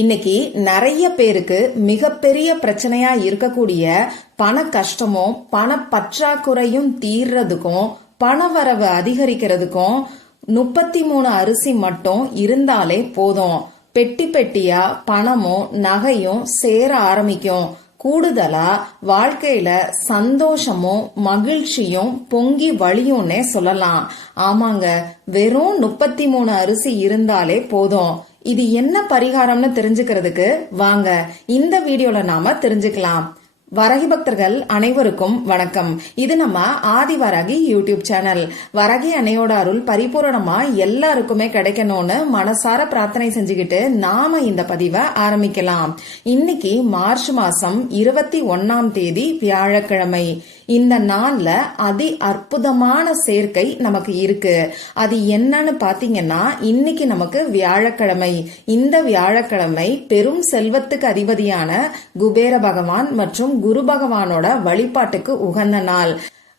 இன்னைக்கு நிறைய பேருக்கு மிகப்பெரிய பிரச்சனையா இருக்கக்கூடிய பண கஷ்டமும் பண பற்றாக்குறையும் தீர்றதுக்கும் பணவரவு அதிகரிக்கிறதுக்கும் முப்பத்தி மூணு அரிசி மட்டும் இருந்தாலே போதும். பெட்டி பெட்டியா பணமும் நகையும் சேர ஆரம்பிக்கும். கூடுதலா வாழ்க்கையில சந்தோஷமும் மகிழ்ச்சியும் பொங்கி வழியும்னே சொல்லலாம். ஆமாங்க வெறும் முப்பத்தி மூணு அரிசி இருந்தாலே போதும். இது என்ன பரிகாரம்னு தெரிஞ்சுக்கிறதுக்கு வாங்க இந்த வீடியோல நாம தெரிஞ்சுக்கலாம். வரகி பக்தர்கள் அனைவருக்கும் வணக்கம். இது நம்ம ஆதி வரகி யூடியூப் சேனல். வரகி அன்னையோட அருள் பரிபூரணமா எல்லாருக்குமே கிடைக்கணும்னு மனசார பிரார்த்தனை செஞ்சுக்கிட்டு நாம இந்த பதிவை ஆரம்பிக்கலாம். இன்னைக்கு மார்ச் மாசம் இருபத்தி ஒன்னாம் தேதி வியாழக்கிழமை. இந்த நாள்ல அதி அற்புதமான சேர்க்கை நமக்கு இருக்கு. அது என்னன்னு பாத்தீங்கன்னா இன்னைக்கு நமக்கு வியாழக்கிழமை. இந்த வியாழக்கிழமை பெரும் செல்வத்துக்கு அதிபதியான குபேர பகவான் மற்றும் குரு பகவானோட வழிபாட்டுக்கு உகந்த நாள்.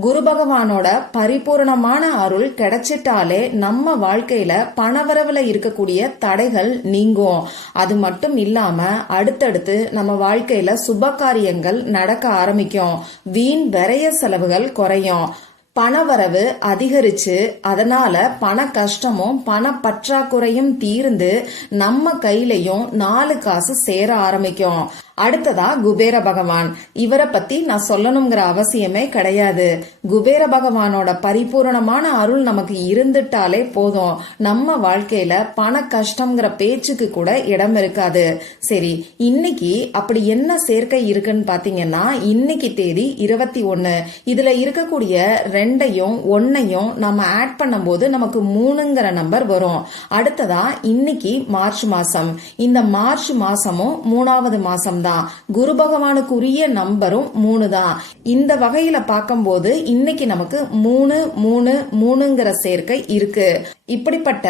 குரு பகவானோட பரிபூரணமான அருள் கிடைச்சிட்டாலே நம்ம வாழ்க்கையில பணவரவுல இருக்கக்கூடிய தடைகள் நீங்கும். அது மட்டும் இல்லாம அடுத்தடுத்து நம்ம வாழ்க்கையில சுப காரியங்கள் நடக்க ஆரம்பிக்கும். வீண் விரைய செலவுகள் குறையும். பணவரவு அதிகரிச்சு அதனால பண கஷ்டமும் பண பற்றாக்குறையும் தீர்ந்து நம்ம கையிலையும் நாலு காசு சேர ஆரம்பிக்கும். அடுத்ததா குபேர பகவான். இவரை பத்தி நான் சொல்லணுங்கிற அவசியமே கிடையாது. குபேர பகவானோட பரிபூரணமான அருள் நமக்கு இருந்துட்டாலே போதும். நம்ம வாழ்க்கையில பண கஷ்டம்ங்கிற பேச்சுக்கு கூட இடம் இருக்காது. சரி இன்னைக்கு அப்படி என்ன சேர்க்கை இருக்குன்னு பாத்தீங்கன்னா இன்னைக்கு தேதி இருபத்தி ஒன்னு இதுல இருக்கக்கூடிய ரெண்டையும் ஒன்னையும் நம்ம ஆட் பண்ணும்போது நமக்கு மூணுங்கிற நம்பர் வரும். அடுத்ததா இன்னைக்கு மார்ச் மாசம். இந்த மார்ச் மாசமும் மூணாவது மாசம் தான். குரு பகவானுக்குரிய நம்பரும் மூணு தான் இந்த வகையில பார்க்கும்போது இன்னைக்கு நமக்கு மூணு மூணு மூணுங்கிற சேர்க்கை இருக்கு. இப்படிப்பட்ட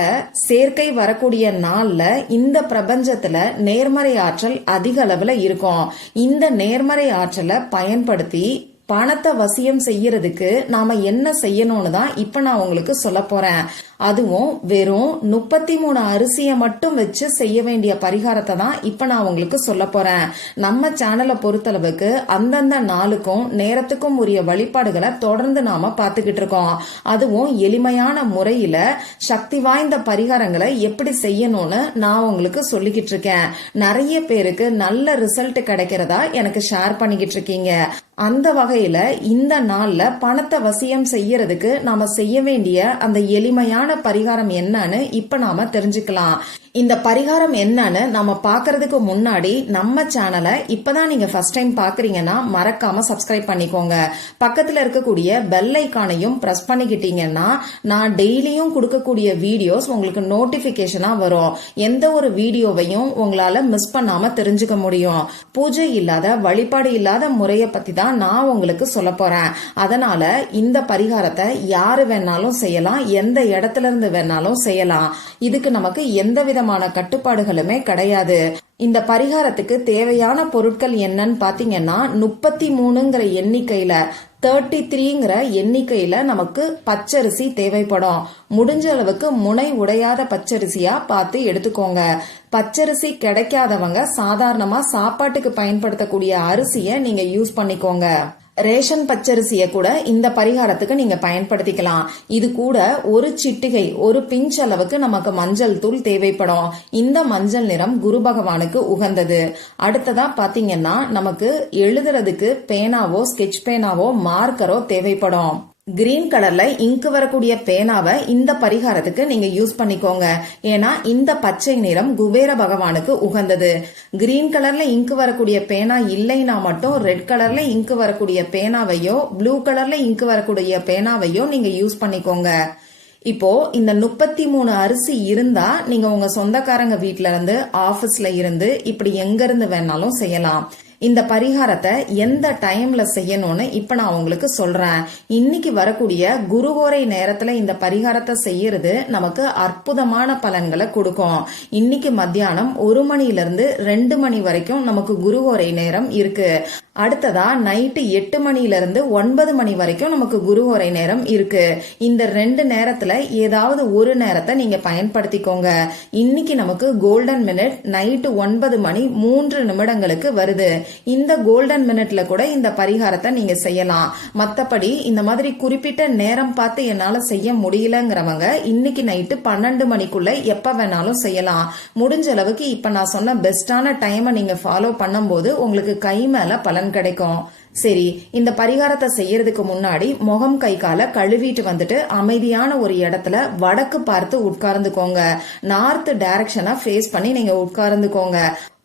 சேர்க்கை வரக்கூடிய நாள்ல இந்த பிரபஞ்சத்துல நேர்மறை ஆற்றல் அதிக அளவுல இருக்கும். இந்த நேர்மறை ஆற்றலை பயன்படுத்தி பணத்தை வசியம் செய்யறதுக்கு நாம என்ன செய்யணும்னு தான் இப்ப நான் உங்களுக்கு சொல்ல போறேன். அதுவும் வெறும் முப்பத்தி மூணு அரிசியை மட்டும் வச்சு செய்ய வேண்டிய பரிகாரத்தை தான் இப்ப நான் உங்களுக்கு சொல்ல போறேன். நம்ம சேனலை பொறுத்தளவுக்கு அந்தந்த நாளுக்கும் நேரத்துக்கும் உரிய வழிபாடுகளை தொடர்ந்து நாம பார்த்துக்கிட்டு இருக்கோம். அதுவும் எளிமையான முறையில சக்தி வாய்ந்த பரிகாரங்களை எப்படி செய்யணும்னு நான் உங்களுக்கு சொல்லிக்கிட்டு இருக்கேன். நிறைய பேருக்கு நல்ல ரிசல்ட் கிடைக்கிறதா எனக்கு ஷேர் பண்ணிக்கிட்டு இருக்கீங்க. அந்த வகையில இந்த நாள்ல பணத்தை வசியம் செய்யறதுக்கு நாம செய்ய வேண்டிய அந்த எளிமையான பரிகாரம் என்னன்னு இப்ப நாம தெரிஞ்சுக்கலாம். இந்த பரிகாரம் என்னன்னு நம்ம பாக்குறதுக்கு முன்னாடி நம்ம சேனலை இப்பதான் நீங்க ஃபர்ஸ்ட் டைம் பாக்குறீங்கன்னா மறக்காம சப்ஸ்கிரைப் பண்ணிக்கோங்க. பக்கத்துல இருக்கக்கூடிய பெல் ஐக்கானையும் பிரஸ் பண்ணிக்கிட்டீங்கன்னா நான் டெய்லியும் கொடுக்கக்கூடிய வீடியோஸ் உங்களுக்கு நோட்டிபிகேஷனா வரும். எந்த ஒரு வீடியோவையும் உங்களால மிஸ் பண்ணாம தெரிஞ்சுக்க முடியும். பூஜை இல்லாத வழிபாடு இல்லாத முறையை பத்தி தான் நான் உங்களுக்கு சொல்ல போறேன். அதனால இந்த பரிகாரத்தை யாரு வேணாலும் செய்யலாம் எந்த இடத்துல இருந்து வேணாலும் செய்யலாம். இதுக்கு நமக்கு எந்த விதமான கட்டுப்பாடுகளுமே கிடையாது. இந்த பரிகாரத்துக்கு தேவையான பொருட்கள் என்னன்னு பாத்தீங்கன்னா முப்பத்தி மூணுங்கிற எண்ணிக்கையில தேர்ட்டி த்ரீங்கிற எண்ணிக்கையில நமக்கு பச்சரிசி தேவைப்படும். முடிஞ்ச அளவுக்கு முனை உடையாத பச்சரிசியா பார்த்து எடுத்துக்கோங்க. பச்சரிசி கிடைக்காதவங்க சாதாரணமா சாப்பாட்டுக்கு பயன்படுத்தக்கூடிய அரிசியை நீங்க யூஸ் பண்ணிக்கோங்க. ரேஷன் பச்சரிசியை கூட இந்த பரிகாரத்துக்கு நீங்க பயன்படுத்திக்கலாம். இது கூட ஒரு சிட்டிகை ஒரு பிஞ்ச் அளவுக்கு நமக்கு மஞ்சள் தூள் தேவைப்படும். இந்த மஞ்சள் நிறம் குரு பகவானுக்கு உகந்தது. அடுத்ததா பாத்தீங்கன்னா நமக்கு எழுதுறதுக்கு பேனாவோ ஸ்கெட்ச் பேனாவோ மார்க்கரோ தேவைப்படும். கிரீன் கலர்ல இங்கு வரக்கூடிய பேனாவை இந்த பரிகாரத்துக்கு நீங்க யூஸ் பண்ணிக்கோங்க. ஏன்னா இந்த பச்சை நிறம் குபேர பகவானுக்கு உகந்தது. கிரீன் கலர்ல இங்கு வரக்கூடிய பேனா இல்லைன்னா மட்டும் ரெட் கலர்ல இங்கு வரக்கூடிய பேனாவையோ ப்ளூ கலர்ல இங்கு வரக்கூடிய பேனாவையோ நீங்க யூஸ் பண்ணிக்கோங்க. இப்போ இந்த முப்பத்தி மூணு அரிசி இருந்தா நீங்க உங்க சொந்தக்காரங்க வீட்ல இருந்து ஆபீஸ்ல இருந்து இப்படி எங்க இருந்து வேணாலும் செய்யலாம். இந்த பரிகாரத்தை எந்த டைம்ல செய்யணும்னு இப்ப நான் உங்களுக்கு சொல்றேன். இன்னைக்கு வரக்கூடிய குருவோரை நேரத்துல இந்த பரிகாரத்தை செய்யறது நமக்கு அற்புதமான பலன்களை கொடுக்கும். இன்னைக்கு மத்தியானம் ஒரு மணில இருந்து ரெண்டு மணி வரைக்கும் நமக்கு குருகோரை நேரம் இருக்கு. அடுத்ததா நைட்டு எட்டு மணில இருந்து ஒன்பது மணி வரைக்கும் நமக்கு குருவோரை நேரம் இருக்கு. இந்த ரெண்டு நேரத்துல ஏதாவது ஒரு நேரத்தை நீங்க பயன்படுத்திக்கோங்க. இன்னைக்கு நமக்கு கோல்டன் மினிட் நைட்டு ஒன்பது மணி மூன்று நிமிடங்களுக்கு வருது. இந்த கோல்டன் மினிட்ல கூட இந்த பரிகாரத்தை நீங்க செய்யலாம். மத்தபடி இந்த மாதிரி குறிப்பிட்ட நேரம் பார்த்து என்னால செய்ய முடியலங்கிறவங்க இன்னைக்கு நைட்டு பன்னெண்டு மணிக்குள்ள எப்ப வேணாலும் செய்யலாம். முடிஞ்ச அளவுக்கு இப்ப நான் சொன்ன பெஸ்டான டைமை நீங்க ஃபாலோ பண்ணும்போது உங்களுக்கு கை மேல பலன் கிடைக்கும். சரி இந்த பரிகாரத்தை செய்யறதுக்கு முன்னாடி முகம் கை காலை கழுவிட்டு வந்துட்டு அமைதியான ஒரு இடத்துல வடக்கு பார்த்து உட்கார்ந்துக்கோங்க. நார்த் டைரக்ஷனா ஃபேஸ் பண்ணி நீங்க உட்கார்ந்துக்கோங்க.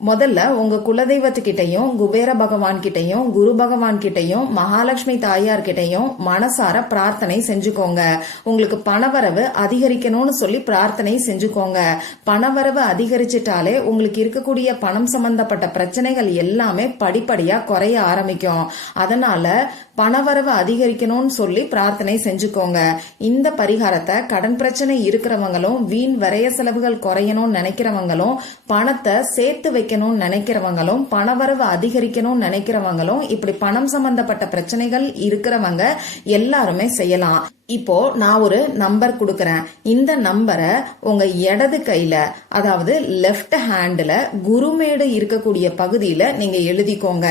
முதல்ல உங்க குலதெய்வத்துக்கிட்டையும் குபேர பகவான் கிட்டையும் குரு பகவான் கிட்டையும் மகாலட்சுமி தாயார் கிட்டையும் மனசார பிரார்த்தனை செஞ்சுக்கோங்க. உங்களுக்கு பணவரவு அதிகரிக்கணும்னு சொல்லி பிரார்த்தனை செஞ்சுக்கோங்க. பணவரவு அதிகரிச்சிட்டாலே உங்களுக்கு இருக்கக்கூடிய பணம் சம்பந்தப்பட்ட பிரச்சனைகள் எல்லாமே படிப்படியா குறைய ஆரம்பிக்கும். அதனால பணவரவு அதிகரிக்கணும்னு சொல்லி பிரார்த்தனை செஞ்சுக்கோங்க. இந்த பரிகாரத்தை கடன் பிரச்சனை இருக்கிறவங்களும் வீண் விரய செலவுகள் குறையணும்னு நினைக்கிறவங்களும் பணத்தை சேர்த்து வைக்க வைக்கணும்னு நினைக்கிறவங்களும் பணவரவு அதிகரிக்கணும்னு நினைக்கிறவங்களும் இப்படி பணம் சம்பந்தப்பட்ட பிரச்சனைகள் இருக்கிறவங்க எல்லாருமே செய்யலாம். இப்போ நான் ஒரு நம்பர் கொடுக்கறேன். இந்த நம்பரை உங்க இடது கையில அதாவது லெஃப்ட் ஹேண்ட்ல குருமேடு இருக்கக்கூடிய பகுதியில நீங்க எழுதிக்கோங்க.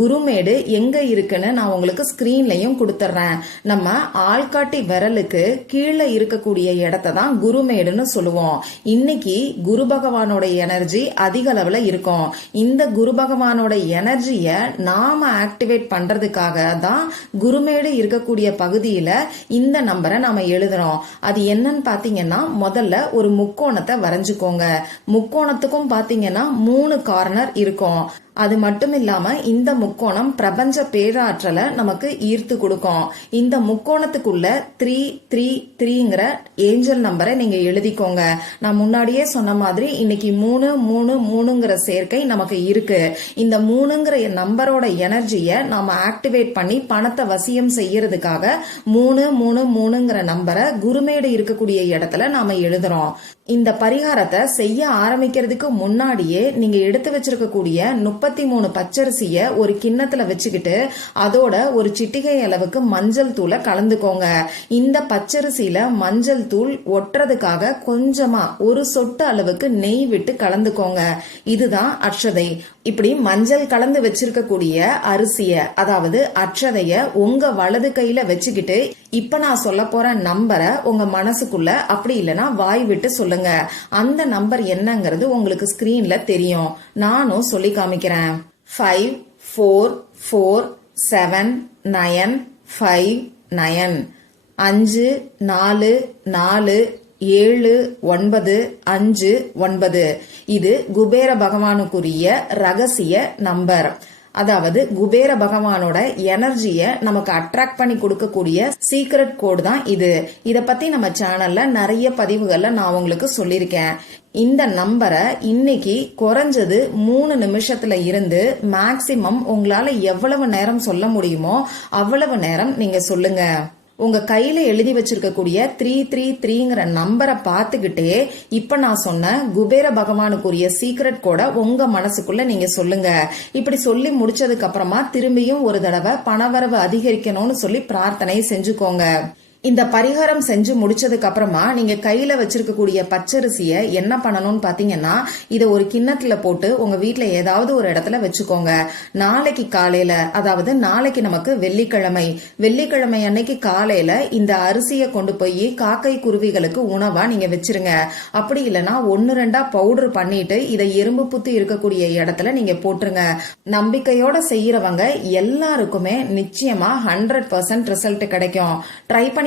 குருமேடு எங்க இருக்குன்னு நான் உங்களுக்கு ஸ்கிரீன்லயும் கொடுத்துட்றேன் நம்ம ஆள்காட்டி விரலுக்கு கீழே இருக்கக்கூடிய இடத்த தான் குருமேடுன்னு சொல்லுவோம். இன்னைக்கு குரு பகவானோட எனர்ஜி அதிக அளவுல இருக்கும். இந்த குரு பகவானோட எனர்ஜிய நாம ஆக்டிவேட் பண்றதுக்காக தான் குருமேடு இருக்கக்கூடிய பகுதியில இந்த இந்த நம்பரை நாம எழுதுறோம். அது என்னன்னு பாத்தீங்கன்னா முதல்ல ஒரு முக்கோணத்தை வரைஞ்சுக்கோங்க. முக்கோணத்துக்கும் பாத்தீங்கன்னா மூணு கார்னர் இருக்கும். அது மட்டும் இல்லாம இந்த முக்கோணம் பிரபஞ்ச பேராற்றலை நமக்கு ஈர்த்து கொடுக்கும். இந்த முக்கோணத்துக்குள்ள த்ரீ த்ரீ த்ரீங்கிற ஏஞ்சல் நம்பரை நீங்க எழுதிக்கோங்க. நான் முன்னாடியே சொன்ன மாதிரி இன்னைக்கு மூணு மூணு மூணுங்கிற சேர்க்கை நமக்கு இருக்கு. இந்த மூணுங்கிற நம்பரோட எனர்ஜியை நாம ஆக்டிவேட் பண்ணி பணத்தை வசியம் செய்யறதுக்காக மூணு மூணு மூணுங்கிற நம்பரை குருமேடு இருக்கக்கூடிய இடத்துல நாம எழுதுறோம். இந்த பரிகாரத்தை செய்ய ஆரம்பிக்கிறதுக்கு முன்னாடியே நீங்க எடுத்து வச்சிருக்கக்கூடிய முப்பத்தி மூணு பச்சரிசிய ஒரு கிண்ணத்துல வச்சுக்கிட்டு அதோட ஒரு சிட்டிகை அளவுக்கு மஞ்சள் தூளை கலந்துக்கோங்க. இந்த பச்சரிசியில மஞ்சள் தூள் ஒட்டுறதுக்காக கொஞ்சமா ஒரு சொட்டு அளவுக்கு நெய் விட்டு கலந்துக்கோங்க. இதுதான் அக்ஷதை இப்படி மஞ்சள் கலந்து வச்சிருக்கக்கூடிய அரிசிய அதாவது அட்சதைய உங்க வலது கையில வச்சுக்கிட்டு இப்ப நான் சொல்ல போற நம்பரை உங்க மனசுக்குள்ள அப்படி இல்லைன்னா வாய் விட்டு சொல்லுங்க. அந்த நம்பர் என்னங்கிறது உங்களுக்கு ஸ்கிரீன்ல தெரியும். நானும் சொல்லி காமிக்கிறேன். Five four four seven nine five nine அஞ்சு நாலு நாலு ஏழு ஒன்பது அஞ்சு ஒன்பது. இது குபேர பகவானுக்குரிய ரகசிய நம்பர் அதாவது குபேர பகவானோட எனர்ஜிய நமக்கு அட்ராக்ட் பண்ணி கொடுக்கக்கூடிய சீக்ரெட் கோடு தான் இது. இத பத்தி நம்ம சேனல்ல நிறைய பதிவுகள்ல நான் உங்களுக்கு சொல்லியிருக்கேன். இந்த நம்பரை இன்னைக்கு குறைஞ்சது மூணு நிமிஷத்துல இருந்து மேக்சிமம் உங்களால எவ்வளவு நேரம் சொல்ல முடியுமோ அவ்வளவு நேரம் நீங்க சொல்லுங்க. உங்க கையில எழுதி வச்சிருக்கக்கூடிய த்ரீ த்ரீ த்ரீங்கிற நம்பரை பார்த்துக்கிட்டே இப்ப நான் சொன்ன குபேர பகவானுக்குரிய சீக்ரெட் கூட உங்க மனசுக்குள்ள நீங்க சொல்லுங்க. இப்படி சொல்லி முடிச்சதுக்கு அப்புறமா திரும்பியும் ஒரு தடவை பணவரவு அதிகரிக்கணும்னு சொல்லி பிரார்த்தனை செஞ்சுக்கோங்க. இந்த பரிகாரம் செஞ்சு முடிச்சதுக்கு அப்புறமா நீங்க கையில வச்சிருக்கக்கூடிய பச்சரிசிய என்ன பண்ணணும்னு பாத்தீங்கன்னா இதை ஒரு கிண்ணத்துல போட்டு உங்க வீட்டுல ஏதாவது ஒரு இடத்துல வச்சுக்கோங்க. நாளைக்கு காலையில அதாவது நாளைக்கு நமக்கு வெள்ளிக்கிழமை. வெள்ளிக்கிழமை அன்னைக்கு காலையில இந்த அரிசியை கொண்டு போய் காக்கை குருவிகளுக்கு உணவா நீங்க வச்சிருங்க. அப்படி இல்லைன்னா ஒன்னு ரெண்டா பவுடர் பண்ணிட்டு இதை எறும்பு புத்து இருக்கக்கூடிய இடத்துல நீங்க போட்டுருங்க. நம்பிக்கையோட செய்யறவங்க எல்லாருக்குமே நிச்சயமா ஹண்ட்ரட் பர்சன்ட் ரிசல்ட் கிடைக்கும். ட்ரை பண்ணி